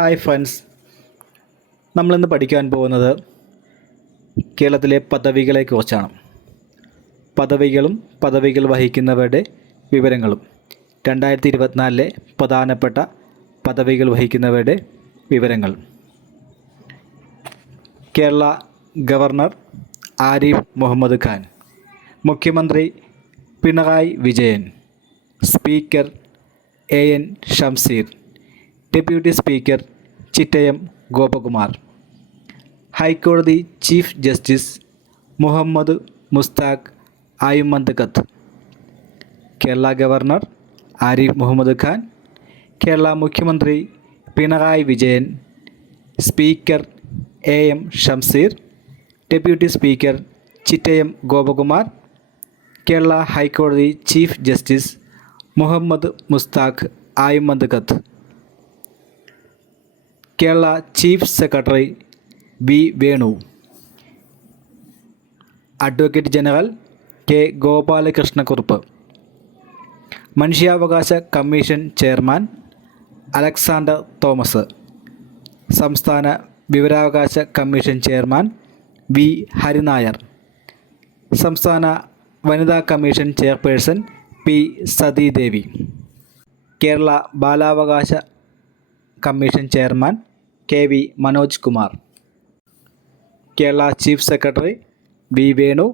Hi friends, നമ്മളിന്ന് പഠിക്കാൻ പോകുന്നത് കേരളത്തിലെ പദവികളെക്കുറിച്ചാണ്. പദവികളും പദവികൾ വഹിക്കുന്നവരുടെ വിവരങ്ങളും 2024 പ്രധാനപ്പെട്ട പദവികൾ വഹിക്കുന്നവരുടെ വിവരങ്ങൾ. കേരള ഗവർണർ ആരിഫ് മുഹമ്മദ് ഖാൻ, മുഖ്യമന്ത്രി Pinarayi Vijayan, speaker AN Shamseer, deputy speaker Chittayam Gopakumar, ഹൈക്കോടതി ചീഫ് ജസ്റ്റിസ് മുഹമ്മദ് മുസ്താഖ് ആയുമന്തകത്ത്. കേരള ഗവർണർ ആരിഫ് മുഹമ്മദ് ഖാൻ, കേരള മുഖ്യമന്ത്രി Pinarayi Vijayan, speaker AM Shamseer, deputy speaker Chittayam Gopakumar, Kerala ഹൈക്കോടതി ചീഫ് ജസ്റ്റിസ് മുഹമ്മദ് മുസ്താഖ് ആയുമന്തകത്ത്. Kerala chief secretary V. Venu, advocate general K. Gopalakrishnakurup, മനുഷ്യാവകാശ കമ്മീഷൻ ചെയർമാൻ അലക്സാണ്ടർ തോമസ്, സംസ്ഥാന വിവരാവകാശ കമ്മീഷൻ ചെയർമാൻ V. ഹരിനായർ, സംസ്ഥാന വനിതാ commission chairperson P. Sathidevi, Kerala ബാലാവകാശ commission chairman KV Manoj Kumar. Kerala chief secretary V. Venu,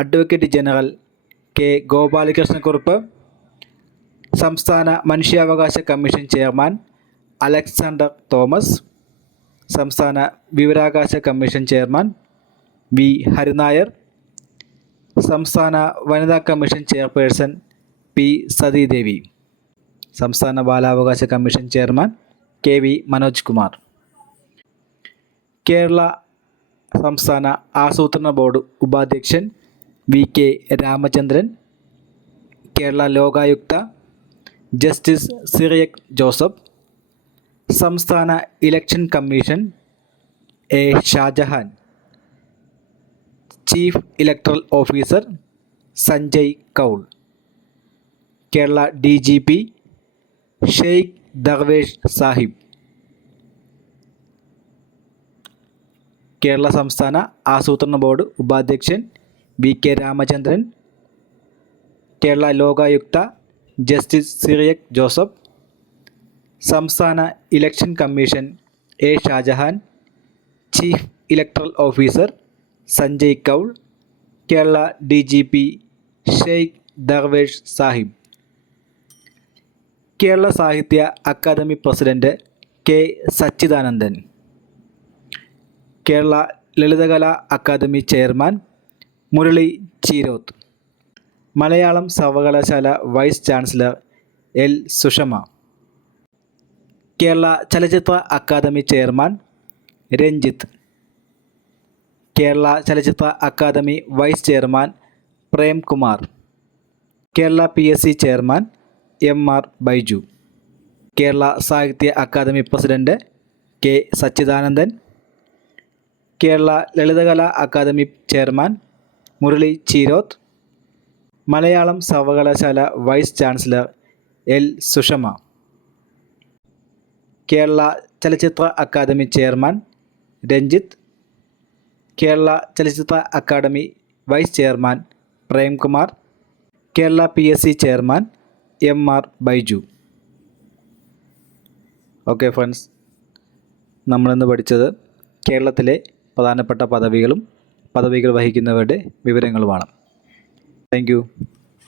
advocate general K. Gopalakrishnakurup, സംസ്ഥാന മനുഷ്യാവകാശ കമ്മീഷൻ ചെയർമാൻ അലക്സാണ്ടർ തോമസ്, സംസ്ഥാന വിവരാവകാശ കമ്മീഷൻ ചെയർമാൻ V. ഹരിനായർ, സംസ്ഥാന വനിതാ കമ്മീഷൻ ചെയർപേഴ്സൺ P. സതീദേവി, സംസ്ഥാന ബാലാവകാശ commission chairman KV Manoj Kumar. Kerala സംസ്ഥാന ആസൂത്രണ ബോർഡ് ഉപാധ്യക്ഷൻ VK രാമചന്ദ്രൻ, കേരള ലോകായുക്ത ജസ്റ്റിസ് സിറിയക് ജോസഫ്, സംസ്ഥാന election commission A. Shajahan, chief electoral officer Sanjay Kaul, Kerala DGP Sheikh Darvesh Saheb. Kerala സംസ്ഥാന ആസൂത്രണ ബോർഡ് ഉപാധ്യക്ഷൻ VK രാമചന്ദ്രൻ, കേരള ലോകായുക്ത ജസ്റ്റിസ് സിറിയക് ജോസഫ്, സംസ്ഥാന election commission A. Shajahan, chief electoral officer Sanjay Kaul, Kerala DGP Sheikh Darvesh Saheb. Kerala Sahitya Akademi president K. Satchidanandan, Kerala Lalithakala Akademi chairman Murali Cheeroth, Malayalam സർവകലാശാല vice chancellor L. Sushama, Kerala Chalachitra Academy chairman Ranjith, Kerala Chalachitra Academy vice chairman Premkumar, Kerala PSC chairman MR Baiju, Kerala Sahitya Akademi president K. Satchidanandan, Kerala Lalithakala Akademi chairman Murali Cheeroth, Malayalam സർവകലാശാല vice chancellor L. Sushama, Kerala Chalachitra Academy chairman Ranjith, Kerala Chalachitra Academy vice chairman Premkumar, Kerala PSC chairman MR Baiju. Okay friends, നമ്മളിന്ന് പഠിച്ചത് കേരളത്തിലെ പ്രധാനപ്പെട്ട പദവികളും പദവികൾ വഹിക്കുന്നവരുടെ വിവരങ്ങളുമാണ്. Thank you.